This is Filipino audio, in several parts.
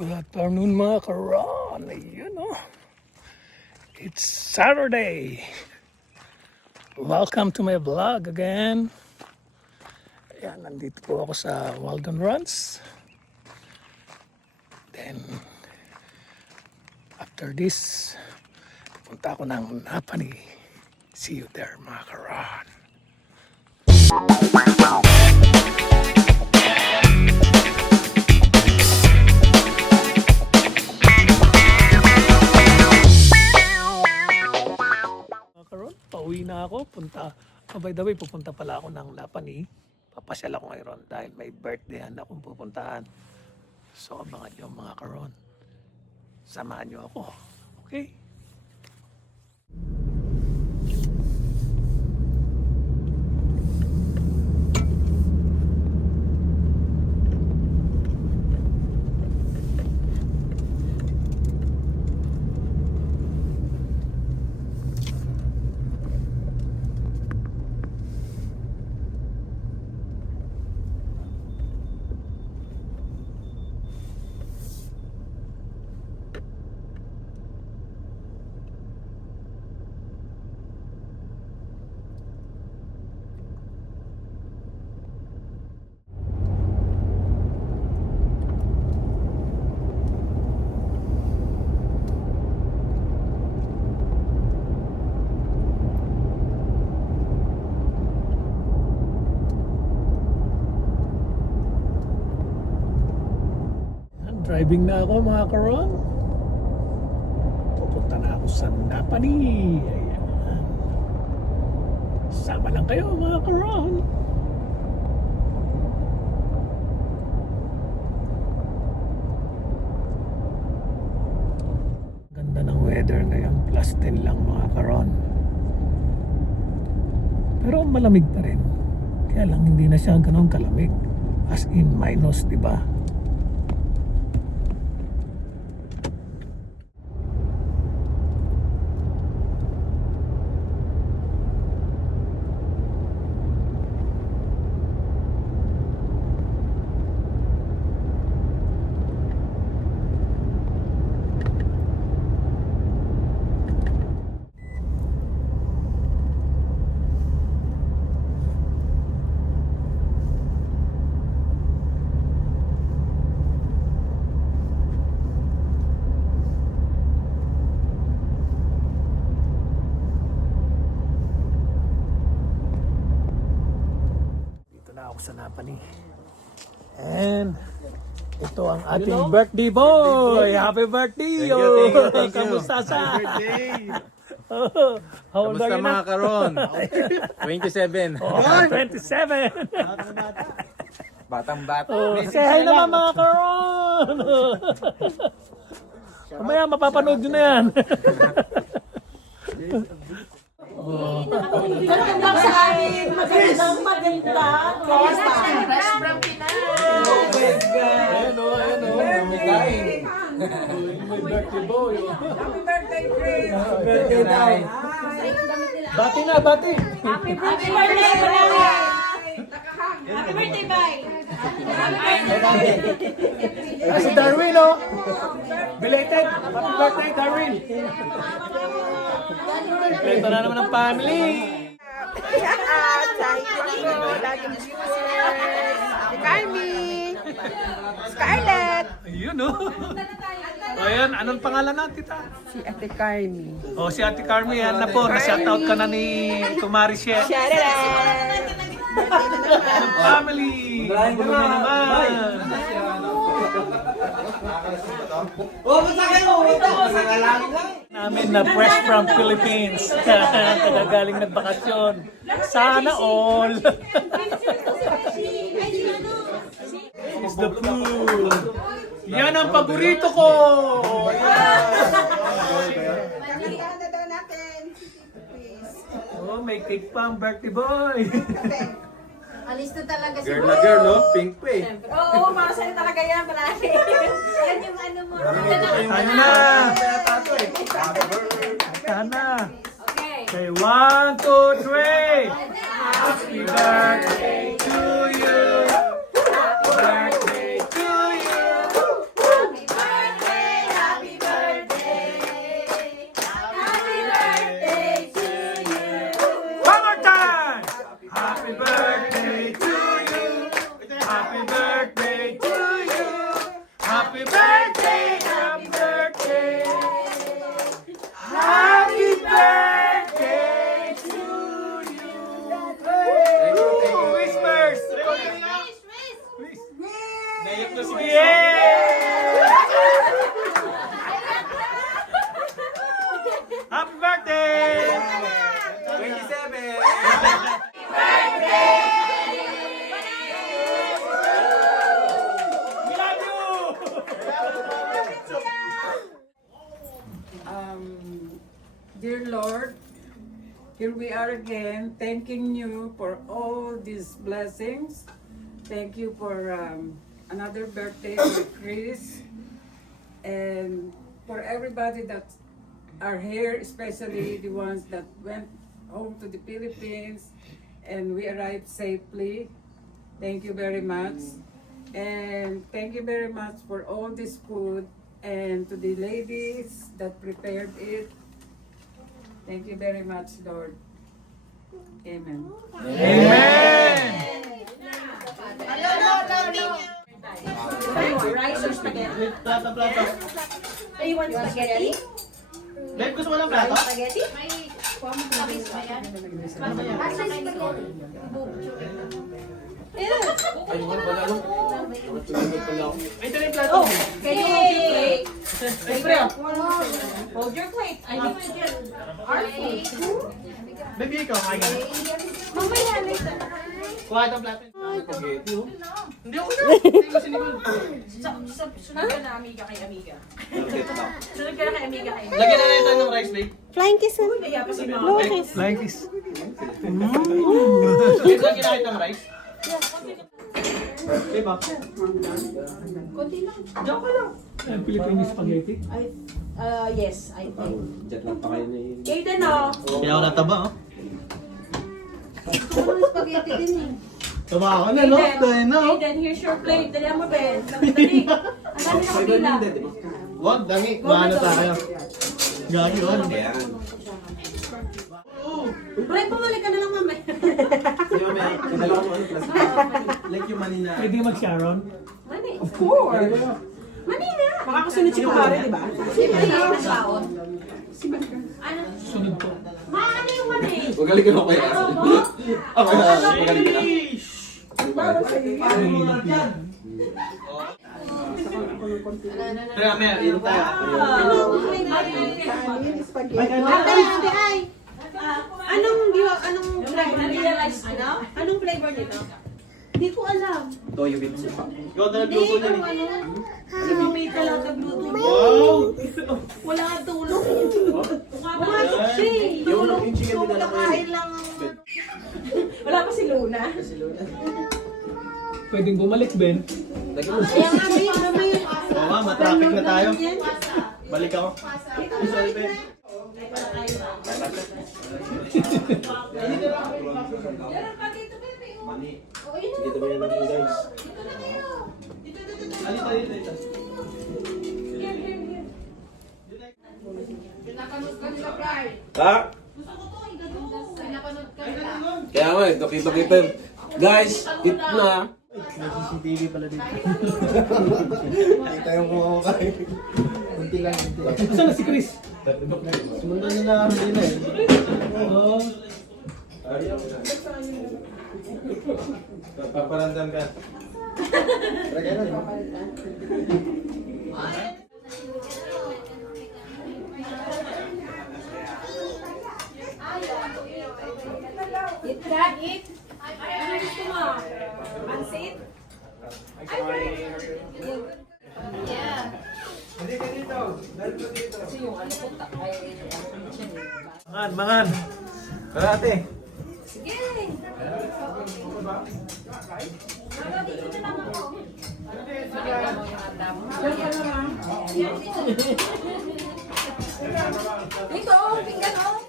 Good afternoon mga karon. Ayun oh. It's Saturday. Welcome to my vlog again. Ayan, nandito po ako sa Walden Runs. Then, after this, pupunta ako ng Napani. See you there mga karon. Pauwi na ako, by the way, pupunta pala ako ng Napani. Papasyal ako ngayon dahil may birthday na akong pupuntahan. So, abangan nyo mga karon. Samahan nyo ako. Okay? Driving na ako mga karon. Pupunta na ako sa Napani. Ayan. Sama lang kayo mga karon. Ganda ng weather ngayon. Plus 10 lang mga karon. Pero malamig pa rin. Kaya lang hindi na siya ganun kalamig. As in minus, di ba? Sa Napani. And ito ang ating birthday boy. Happy birthday! Thank you. Kamusta sa? Happy birthday! How old are Kamusta you na? mga karon? 27. Oh, 27. Batang bata. Oh, say hi naman mga karon. Mamaya mapapanood nyo na yan. Magandang sa akin, maganda. Fresh from Pinas. Oh my God. Ayan o. May kain. May birthday boy. Happy birthday, Chris. Birthday daw. Bati na, bati. Happy birthday, Bye. Happy birthday, Bye. Si Darwin o. Belated. Happy birthday, Darwin. Ito na naman ang family. Scarlett! Ayun o. Ayan, anong pangalan natin, tita? Si Ate Carmi. O, si Ate Carmi, yan na po. Na-shoutout ka na ni Kumari Shea. Family! Magulo na naman. Namin na fresh from Philippines. Kagagaling nagbakasyon. Sana all. Is the food. Yan ang paborito ko. Oh, may cake pa ang birthday boy. Alis na talaga si Girl na girl, no? Pink pa eh. Oo, para sa'yo talaga yan. Palagi. Yan yung ano mo. Ano na? Sana. Okay. Okay, 1, 2, 3. Happy birthday to you. Happy birthday to you. Happy birthday. Happy birthday! Happy birthday! Happy birthday to you! Whispers! Naiyak na si Happy birthday! 27! We love you! Dear Lord, here we are again, thanking you for all these blessings. Thank you for another birthday for Chris, and for everybody that are here, especially the ones that went home to the Philippines and we arrived safely. Thank you very much. And thank you very much for all this food and to the ladies that prepared it. Thank you very much, Lord. Amen. Rice or spaghetti? Do you want spaghetti? Dahil gusto mo ng plato? Spaghetti? Ito na yung plato. Oh, can you hold your plate? Hold your plate. I need to get our food. Baby, ikaw, kaya ka. Mamaya later. Kuha itong plato. Hindi ako na. Hindi ko sinigol. Sunod ka na, amiga kay amiga. Sunod ka na kay amiga kay amiga. Lagyan na rin ito ng rice, babe. Flying kiss mo. Kaya pa si Mama. Like this. Lagyan na rin ng rice. Diba? Kunti lang. Diyan ka lang. Filipino spaghetti. Yes, I think. Diyan lang pa kayo na yun. Aiden, oh. Kaya ako nataba, oh. Spaghetti din eh. Tama ka na, no? Dahil na, oh. Aiden, here's your plate. Dali mo, Ben. Dali. Ang dami na kapila. Wag, dangi. Maano tayo. Gagi, oh. Break, bumalik ka na lang, mamaya. Like yung mani na. Pwede mag-Sharon? Mani. Of course. Mani na. Makakasunod si Kumare, di ba? Si Mani ang baon. Ano? Sunod po. Ano yung mani? Magaling ka na kaya. Ano mo? Ako na, magaling ka na. Kaya, Mel, yun tayo. Anong flavor nito? Hindi ko alam. Toyo with supa. Ikaw na nagluto niya eh. Ano may talaga nagluto? Wow! Wala nga tulong. Pumasok siya eh. Yung chicken dinala ko yun. lang. Wala pa si Luna. Pwedeng bumalik, Ben. Lagyan mo. Kaya nga may Oo nga, matraffic na tayo. Balik ako. Sorry, Ben. Dito ba yan natin, guys? Dito. Ha? Kaya nga, nakita-kita. Guys, eat na. May CCTV pala dito. Nakita yung kumakain. Kunti lang. Saan na si Chris? Sumundan na lang nila eh. Oh. Paparandam ka. Lagyan na. Eat ka, eat. Ano gusto mo? Pansit? Yeah. Kasi yung ano ko, Mangan. Tara ate. sige. Mama, dito na lang ako. Dito, pinggan oh.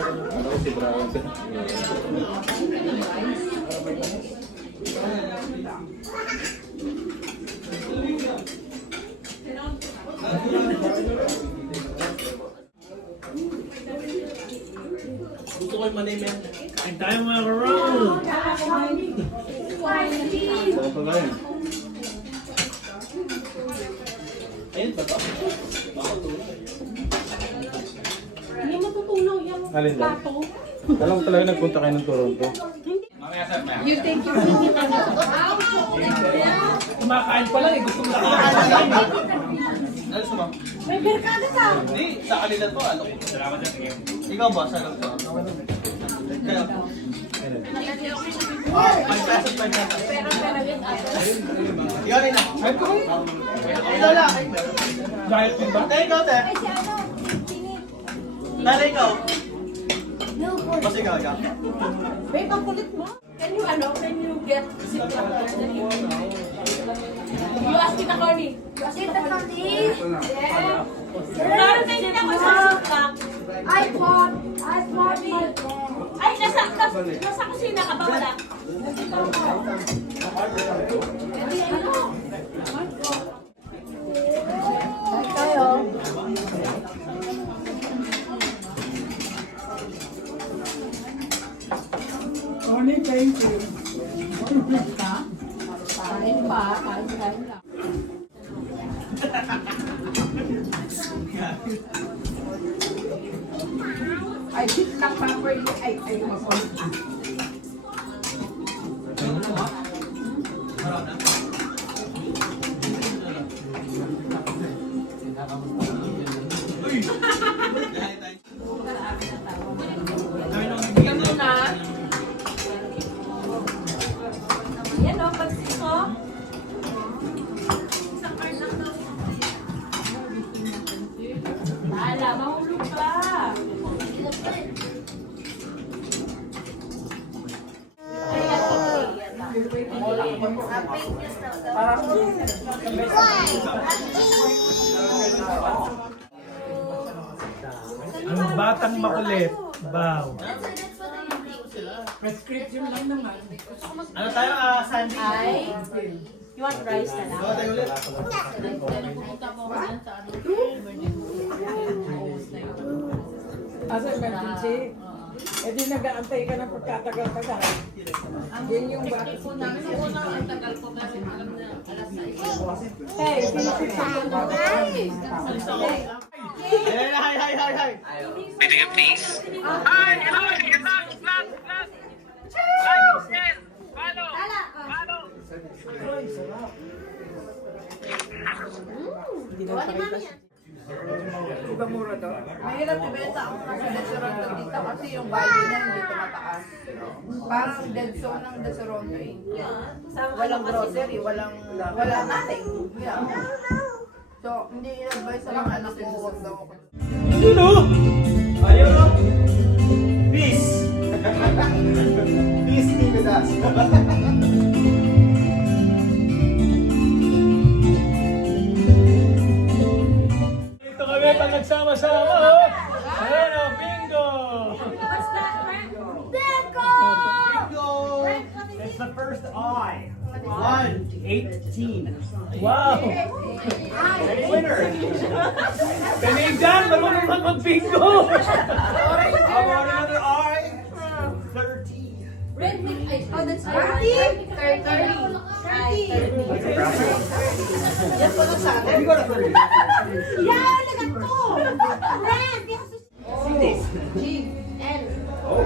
Ano si Brown? Gusto ko yung money, man. Kain tayo mga karon. pagayin. Ayun ba ito? Hindi matutunaw yung Alin daw? plato. Alam ko talaga nagpunta kayo ng Toronto. You think you're Kumakain pa lang eh. Gusto mo nakakain. May berkada ka. Hindi, sa kanila to, ano? Ikaw ba, sa to? Kaya, ikaw rin na. Ikaw lang. Diet din ba? Tay, ikaw, te. Tara, ikaw. Mas ikaw. Babe, ang kulit mo. Can you get zip lock? You ask Tita Connie. You ask Tita Connie. Yeah. Meron kayo din ako sa zip lock. I bought my bed. Ay, nasa kusina ka ba wala? Morning, thank you. Kain pa, kain lang. I did not properly. I Ikaw muna. Yan o, pansin ko. Isang card lang daw. Wala, mahulog pa. Ayan, Ang batang makulit. Wow. prescription lang naman. Ano tayo, Sandy? Ay, you want rice na lang? Oo, tayo ulit. Asa emergency? Eh di nag-aantay ka ng pagkatagal-tagal. Yan yung bakit. Hey, pinipit sa Hi. Iba mura daw. Mahirap ibenta ang Deseronto dito kasi yung value niya hindi tumataas. Parang dead zone ng Deseronto eh. Walang grocery, wala nothing. Yeah. So, hindi in-advise sa mga anak ko, huwag daw ako. Ayaw. Peace. Peace be with us. Dito kami pag nagsama-sama. Oh. Ayan o, bingo! What's that, Frank? It's the first I. 1:18. Wow! Winner. Kanigan, marunong man mag-bingo! How about another I? 30. Red meat. Ay, oh, that's 30? 30. Yan po lang sa atin. We got a 30. Yeah, look at to. Red. G. N. Oh.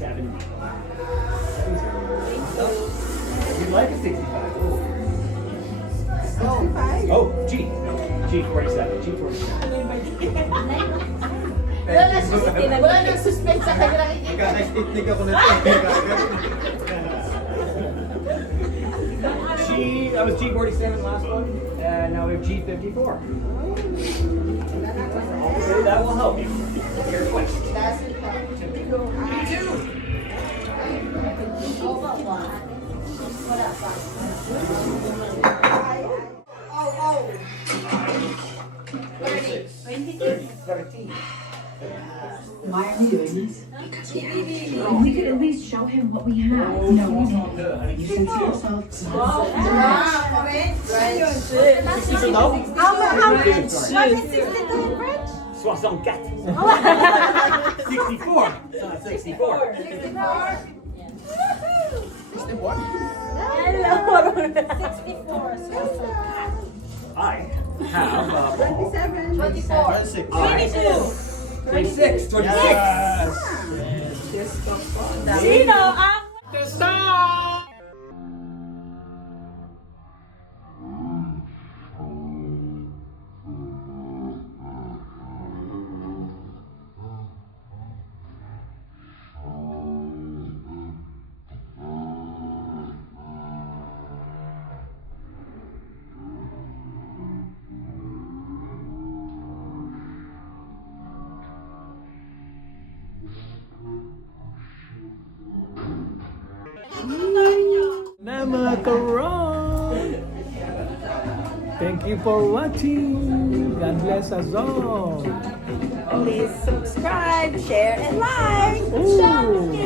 70. You'd like a 65. Oh, G. G47. G47. Wala nang suspend sa kanya. Nagkaka-technique ako na I was G47 last one, and now we have G54. So that will help you. Your question. Me too. Oh. 13. Why are we doing this? Because we have to. We could at least show him what we have. No, we didn't. You censor yourself. How much? What is 62 in French? 64. 64. 64. 64. I have 24. 26. 26. Sino ang... Na mga karon! Thank you for watching. God bless us all. Please subscribe, share, and like. Ooh.